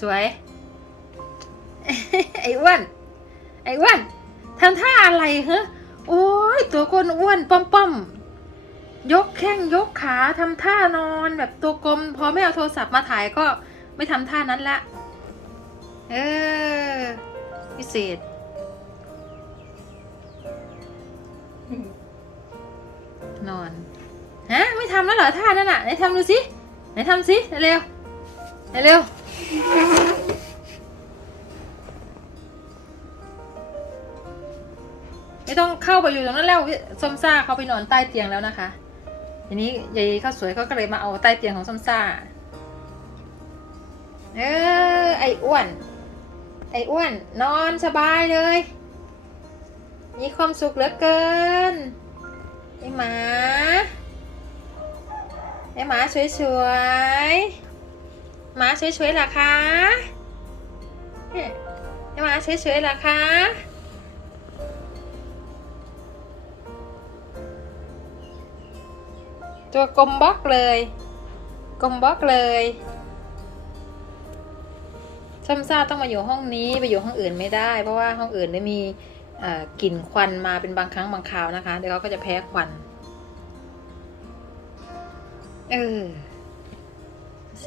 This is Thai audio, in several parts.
สวย ไอ้อ้วน ไอ้อ้วนทำท่าอะไรฮะโอ้ยตัวคนอ้วนป้อมป้อมๆยกแข้งยกขาทำท่านอนแบบตัวกลม พอไม่เอาโทรศัพท์มาถ่ายก็ไม่ทำท่านั้นละ เออพิเศษ นอนฮะไม่ทำแล้วเหรอท่านั่นน่ะไหนทำดูสิไหนทำสิเร็วเร็ว ไม่ต้องเข้าไปอยู่ตรงนั้นแล้วส้มซ่าเขาไปนอนใต้เตียงแล้วนะคะ ทีนี้ยายข้าวสวยเขาก็เลยมาเอาใต้เตียงของส้มซ่า เออไอ้อ้วน ไอ้อ้วน นอนสบายเลย มีความสุขเหลือเกิน ไอ้หมา ไอ้หมาสวยๆ หมาสวยๆล่ะคะเนี่ยไอ้หมาสวยๆล่ะคะตัวกลมบล็อกเลย กลมบล็อกเลยซัมซ่าต้องมาอยู่ห้องนี้ไปอยู่ห้องอื่นไม่ได้ เพราะว่าห้องอื่นได้มีกลิ่นควันมาเป็นบางครั้งบางคราวนะคะ เดี๋ยวเขาก็จะแพ้ควัน เออ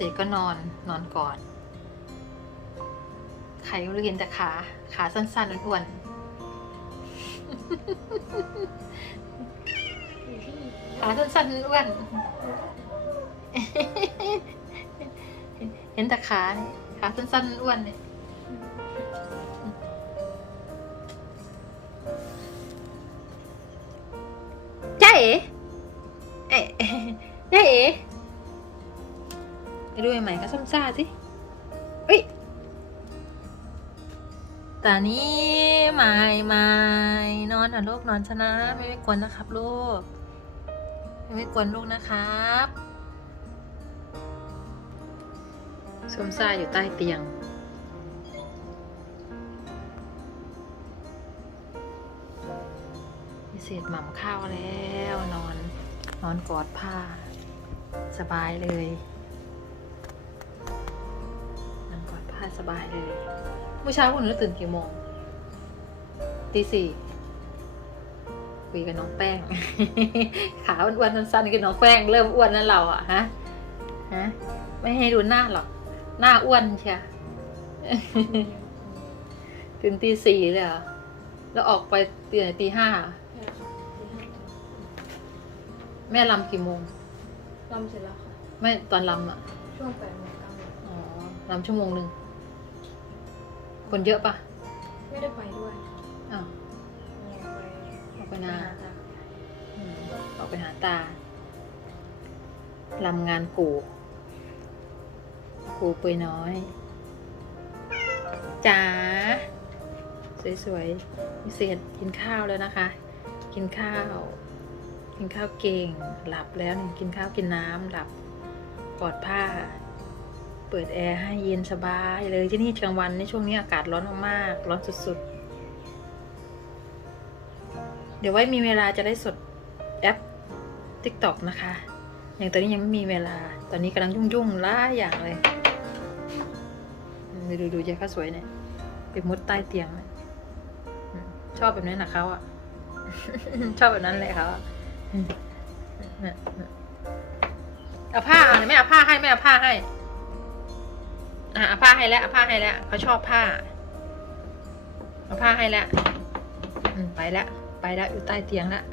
ร็จก็นอนนอนก่อนใครก็รู้เห็นแต่ขา ขาสั้นๆอ้วนๆขาสั้นๆอ้วนเห็นแต่ขาเนี่ยขาสั้นๆอ้วนเนี่ยจ้าเอ๋เอ๊ะจ้าเอ๋ไป ดูใหม่ๆก็ส้มซ่าสิเอ้ยตานี้ไม่ไม่นอนอะลูกนอนชนะ ไม่ไม่กวนนะครับลูก ไม่ไม่กวนลูกนะครับส้มซ่าอยู่ใต้เตียงพิเศษหม่ำข้าวแล้วนอน นอนกอดผ้า สบายเลย นอนกอดผ้าสบายเลยเมื่อเช้าคุณนึกตื่นกี่โมงตีสี่คุยกับน้องแป้ง ขาอ้วนๆสั้นๆกับน้องแป้งเริ่มอ้วนแล้วเราอะฮะฮะไม่ให้ดูหน้าหรอก หน้าอ้วนเชียตื่นตีสี่เลยเหรอแล้วออกไปตื่นตีห้าแม่ลำกี่โมงลำเสร็จแล้วค่ะ ไม่ตอนลำอะช่วงแปดโมงเก้าโมงอ๋อลำชั่วโมงหนึ่ง คนเยอะปะไม่ได้ไปด้วยอ้าวเนี่ยไปออกไปนาหาตาอืมออกไปหาตาลำงานกูกูปุยน้อยจ๋าสวยๆพิเศษกินข้าวแล้วนะคะ กินข้าว กินข้าวเก่ง หลับแล้วนี่กินข้าวกินน้ำหลับกอดผ้า เปิดแอร์ให้เย็นสบายเลยที่นี่กลางวันในช่วงนี้อากาศร้อนมากๆร้อนสุดๆ เดี๋ยวไว้มีเวลาจะได้สดแอป TikTok นะคะ อย่างตอนนี้ยังไม่มีเวลา ตอนนี้กำลังยุ่งๆล่าอย่างเลยมดูดูๆยายข้าสวยเนี่ยไปมุดใต้เตียงชอบแบบนั้นนะเขาอะชอบแบบนั้นเลยเขาอะอืมเนี่ยเนี่ยเอาผ้าเอาไม่เอาผ้าให้ไม่เอาผ้าให้ อะเอาผ้าให้แล้วเอาผ้าให้แล้วเขาชอบผ้าเอาผ้าให้แล้วอืไปแล้วไปแล้วอยู่ใต้เตียงแล้ว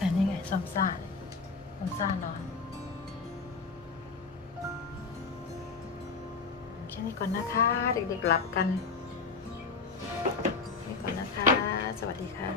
อันนี้ไงซ้ำซ่าเนี่ยซ้ำซ่านอนแค่นี้ก่อนนะคะ เด็กๆหลับกันแค่นี้ก่อนนะคะ สวัสดีค่ะ